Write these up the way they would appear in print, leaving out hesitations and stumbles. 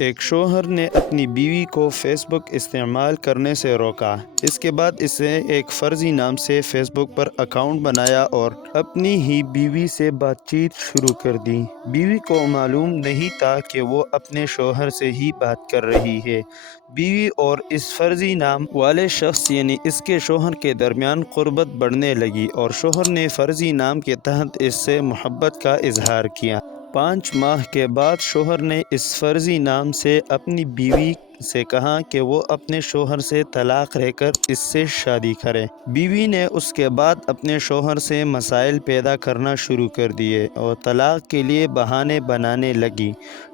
ایک شوہر نے اپنی بیوی کو فیس بک استعمال کرنے سے روکا۔ اس کے بعد اسے ایک فرضی نام سے فیس بک پر اکاؤنٹ بنایا اور اپنی ہی بیوی سے بات چیت شروع کر دی۔ بیوی کو معلوم نہیں تھا کہ وہ اپنے شوہر سے ہی بات کر رہی ہے۔ بیوی اور اس فرضی نام والے شخص یعنی اس کے شوہر کے درمیان قربت بڑھنے لگی اور شوہر نے فرضی نام کے تحت اس سے محبت کا اظہار کیا۔ 5 ماہ کے بعد شوہر نے اس فرضی نام سے اپنی بیوی سے کہا کہ وہ اپنے شوہر سے طلاق لے کر اس سے شادی کرے۔ بیوی نے اس کے بعد اپنے شوہر سے مسائل پیدا کرنا شروع کر دیے اور طلاق کے لیے بہانے بنانے لگی۔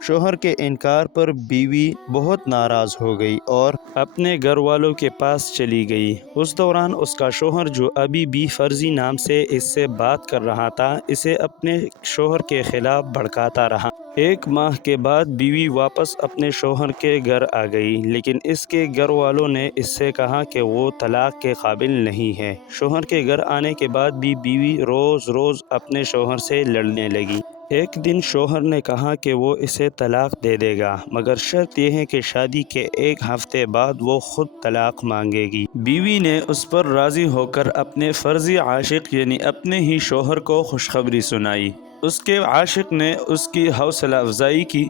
شوہر کے انکار پر بیوی بہت ناراض ہو گئی اور اپنے گھر والوں کے پاس چلی گئی۔ اس دوران اس کا شوہر جو ابھی بھی فرضی نام سے اس سے بات کر رہا تھا، اسے اپنے شوہر کے خلاف بھڑکاتا رہا۔ 1 ماہ کے بعد بیوی واپس اپنے شوہر کے گھر آ گئی، لیکن اس کے گھر والوں نے اس سے کہا کہ وہ طلاق کے قابل نہیں ہے۔ شوہر کے گھر آنے کے بعد بھی بیوی روز روز اپنے شوہر سے لڑنے لگی۔ ایک دن شوہر نے کہا کہ وہ اسے طلاق دے دے گا، مگر شرط یہ ہے کہ شادی کے 1 ہفتے بعد وہ خود طلاق مانگے گی۔ بیوی نے اس پر راضی ہو کر اپنے فرضی عاشق یعنی اپنے ہی شوہر کو خوشخبری سنائی۔ اس کے عاشق نے اس کی حوصلہ افزائی کی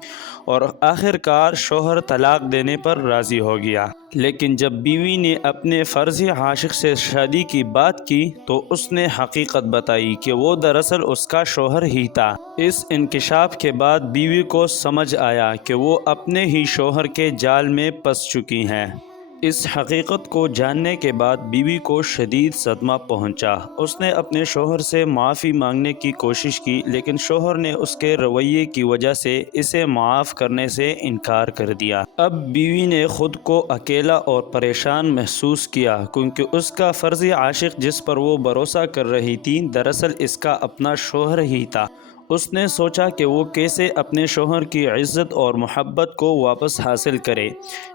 اور آخر کار شوہر طلاق دینے پر راضی ہو گیا۔ لیکن جب بیوی نے اپنے فرضی عاشق سے شادی کی بات کی تو اس نے حقیقت بتائی کہ وہ دراصل اس کا شوہر ہی تھا۔ اس انکشاف کے بعد بیوی کو سمجھ آیا کہ وہ اپنے ہی شوہر کے جال میں پھنس چکی ہیں۔ اس حقیقت کو جاننے کے بعد بیوی کو شدید صدمہ پہنچا۔ اس نے اپنے شوہر سے معافی مانگنے کی کوشش کی، لیکن شوہر نے اس کے رویے کی وجہ سے اسے معاف کرنے سے انکار کر دیا۔ اب بیوی نے خود کو اکیلا اور پریشان محسوس کیا، کیونکہ اس کا فرضی عاشق جس پر وہ بھروسہ کر رہی تھی دراصل اس کا اپنا شوہر ہی تھا۔ اس نے سوچا کہ وہ کیسے اپنے شوہر کی عزت اور محبت کو واپس حاصل کرے۔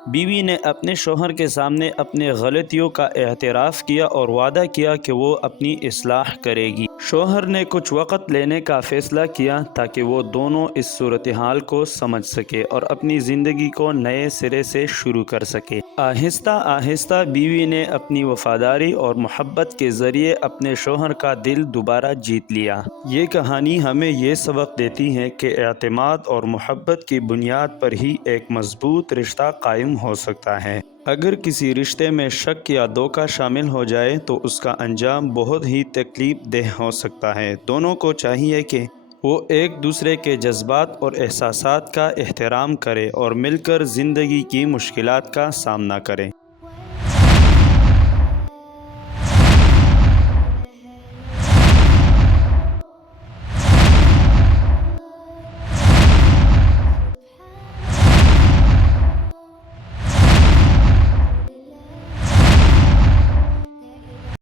بیوی نے اپنے شوہر کے سامنے اپنے غلطیوں کا اعتراف کیا اور وعدہ کیا کہ وہ اپنی اصلاح کرے گی۔ شوہر نے کچھ وقت لینے کا فیصلہ کیا تاکہ وہ دونوں اس صورتحال کو سمجھ سکے اور اپنی زندگی کو نئے سرے سے شروع کر سکے۔ آہستہ آہستہ بیوی نے اپنی وفاداری اور محبت کے ذریعے اپنے شوہر کا دل دوبارہ جیت لیا۔ یہ کہانی ہمیں یہ سبق دیتی ہے کہ اعتماد اور محبت کی بنیاد پر ہی ایک مضبوط رشتہ قائم ہو سکتا ہے۔ اگر کسی رشتے میں شک یا دھوکہ شامل ہو جائے تو اس کا انجام بہت ہی تکلیف دہ ہو سکتا ہے۔ دونوں کو چاہیے کہ وہ ایک دوسرے کے جذبات اور احساسات کا احترام کرے اور مل کر زندگی کی مشکلات کا سامنا کریں۔